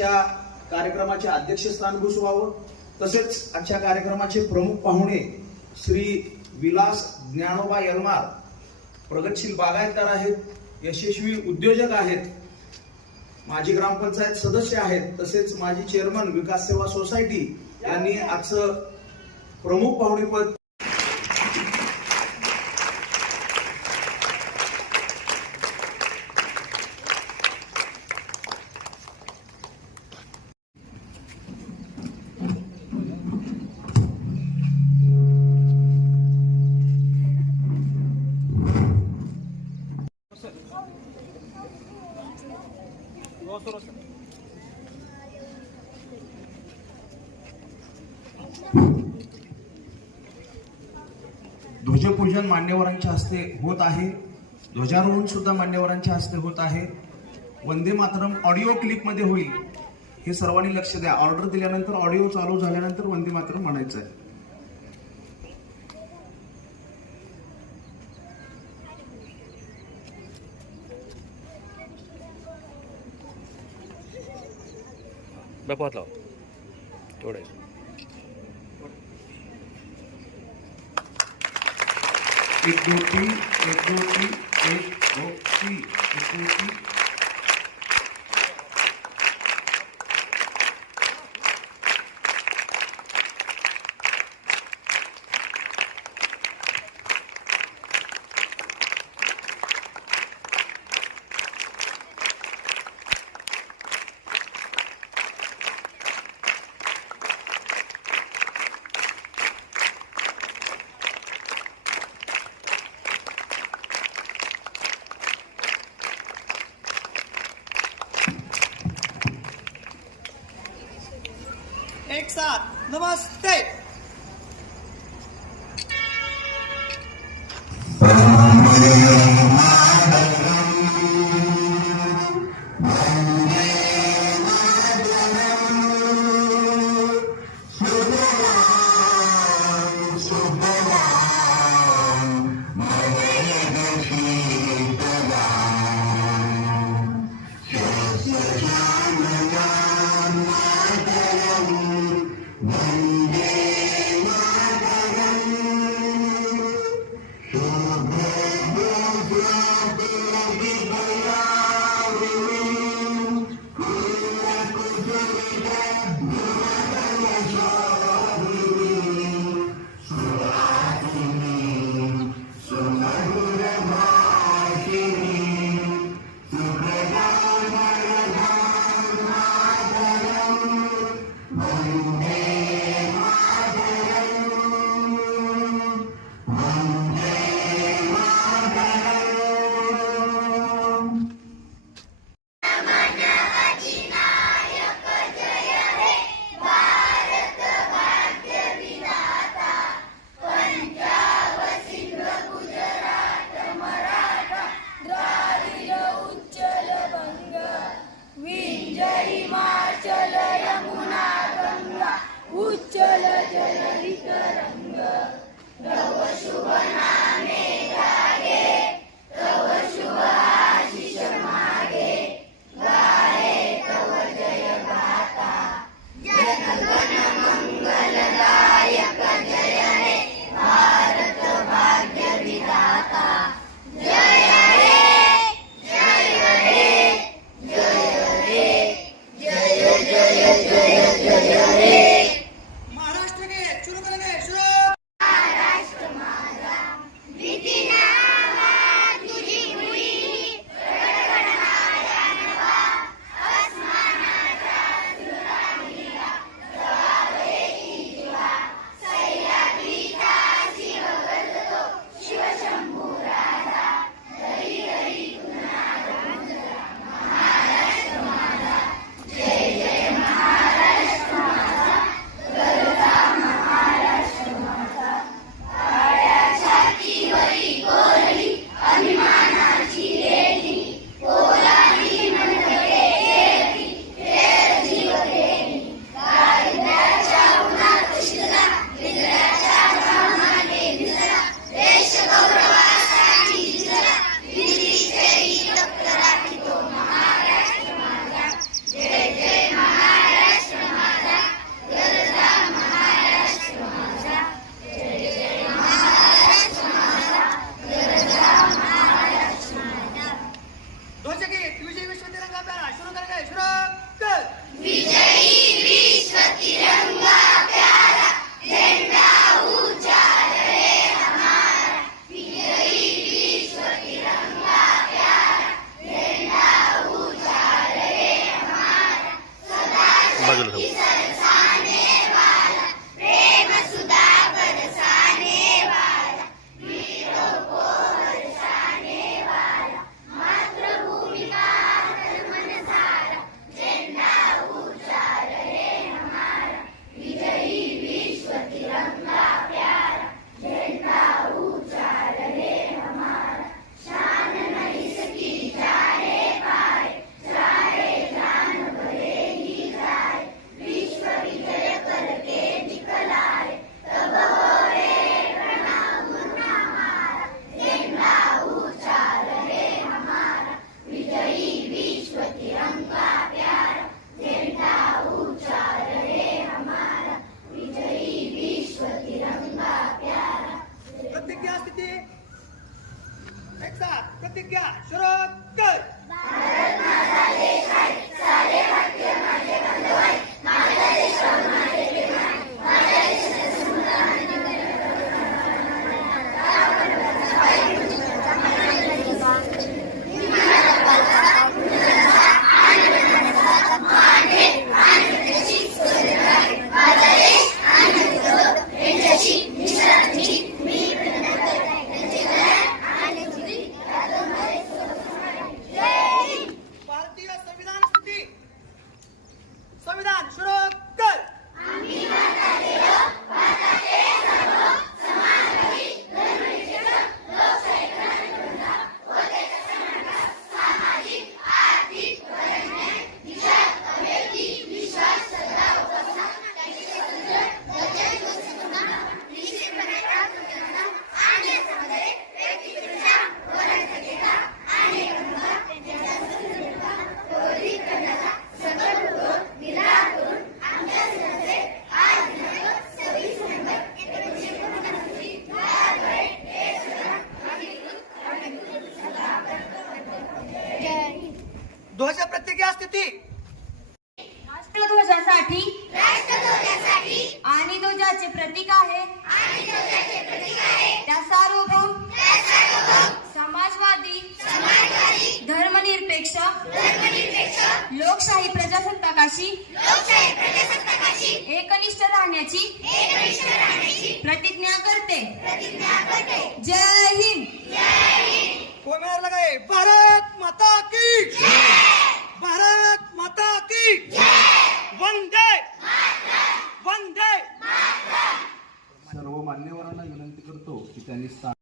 आजच्या कार्यक्रमाचे अध्यक्षस्थान भूषवावं। तसेच आजच्या कार्यक्रमाचे प्रमुख पाहुणे श्री विलास ज्ञानोबा यलमार प्रगतशील बागायतदार आहेत, यशस्वी उद्योजक आहेत, माजी ग्रामपंचायत सदस्य आहेत, तसेच माजी चेअरमन विकास सेवा सोसायटी यांनी आजचं प्रमुख पाहुणेपद ध्वजपूजन मान्यवरांच्या हस्ते होत आहे, ध्वजारोहण सुद्धा मान्यवरांच्या हस्ते होत आहे। वंदे मातरम ऑडिओ क्लिप मध्ये होईल, हे सर्वांनी लक्ष द्या। ऑर्डर दिल्यानंतर ऑडिओ चालू झाल्यानंतर वंदे मातरम म्हणायचं आहे। दाखवत लाव थोडे एक दो तीन एक दो तीन एक दो तीन एक दो तीन। एक साथ नमस्ते। उच्चल जलधि तरंग तव शुभ नामे जागे, तव शुभ आशीष मागे, गाये तव जय गाथा। जन गण मंगलदायक जय हे भारत भाग्य विधाता। जय हे जय हे जय हे जय जय जय जय हे। महाराष्ट्र के बाजूला थांब. प्रेम सुधा बरसाने वाला वीरों को बरसाने वाला मातृभूमि का तन सारा झंडा ऊंचा रहे हमारा विजयी विश्व तिरंगा प्यारा झंडा ऊंचा रहे हमारा शान नहीं सकी जाने पाए सारे जान भले ही जाए विश्व विजय करके निकल आए तब होए प्रणाम हमारा झंडा ऊंचा रहे हमारा विजयी विश्व तिरंगा प्यारा झंडा ऊंचा रहे हमारा विजयी विश्व तिरंगा प्यारा. प्रतिज्ञा स्थिती. एक साथ प्रतिज्ञा शुरू कर. भारत माझा देश आहे सारे भारतीय माझे बांधव आहे माझ्या देशावर माझे प्रेम आहे माझ्या देशाचे समृद्ध आणि भारतीय संविधान स्थिती. संविधान शुरू कर. ध्वज प्रतिज्ञा स्थिती. राष्ट्रध्वजासाठी आणि ध्वजाचे प्रतीक आहे त्या सार्वभौम समाजवादी धर्मनिरपेक्ष लोकशाही प्रजासत्ताकाशी एकनिष्ठ राहण्याची प्रतिज्ञा करते. जय हिंद. कोण लगाए भारत माता की भारत माता की वंदे वंदे. सर्व मान्यवरांना विनंती करतो की त्यांनी स्थान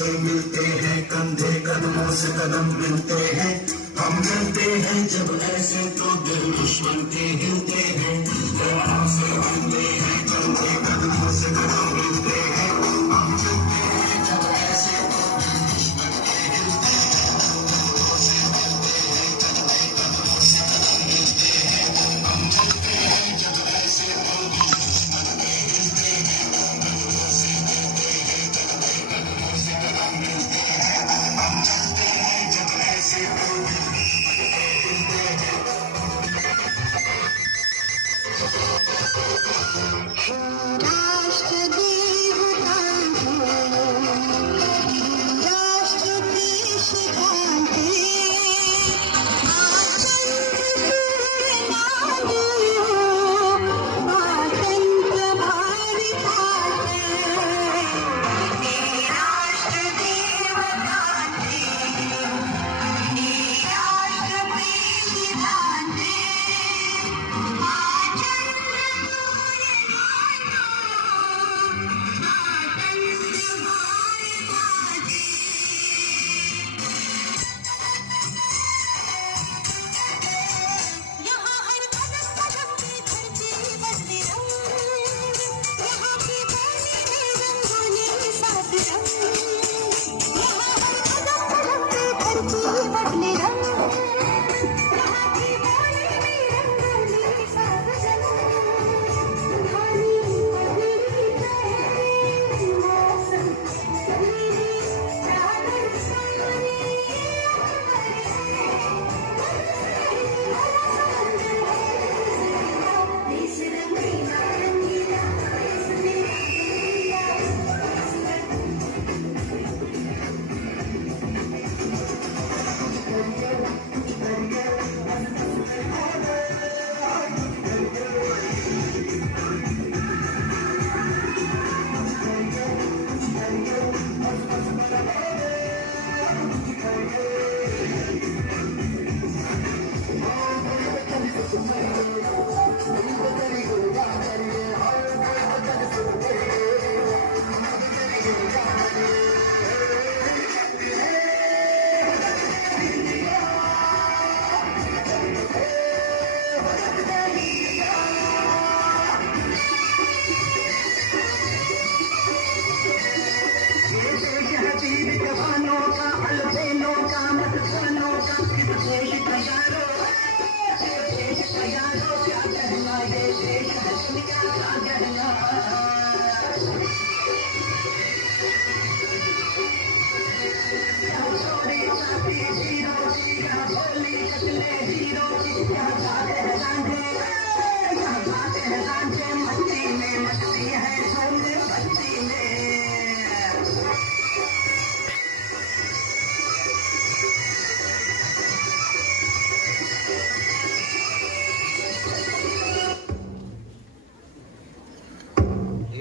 से मिलते हैं, कंधे कदमों से कदम मिलते हैं। हम मिलते हैं जब ऐसे तो दिल दुश्मन के हिलते हैं। वो आपसे मिलते हैं, कंधे कदमों से कदम मिलते हैं। हम मिलते हैं जब ऐसे तो दिल दुश्मन के हिलते हैं। कदमों से मिलते हैं, कंधे कदमों से कदम मिलते हैं। हम मिलते हैं जब ऐसे तो दिल दुश्मन के हिलते हैं। कदमों से मिलते हैं, कंधे कदमों से कदम मिलते हैं। हम चलते हैं जब ऐसे तो दिल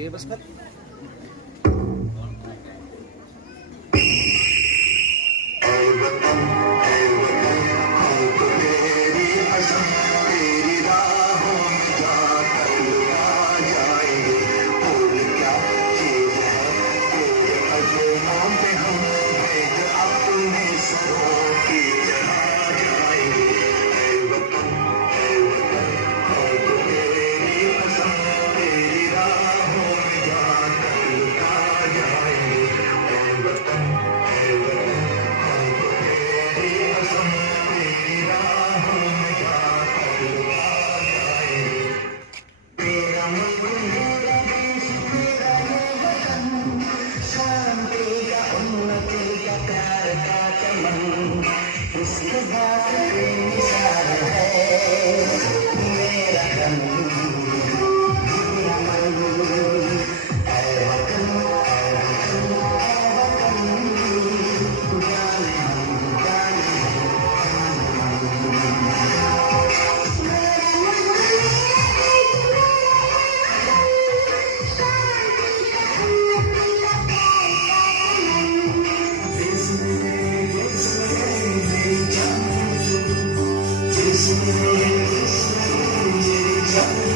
बस कर। Yes.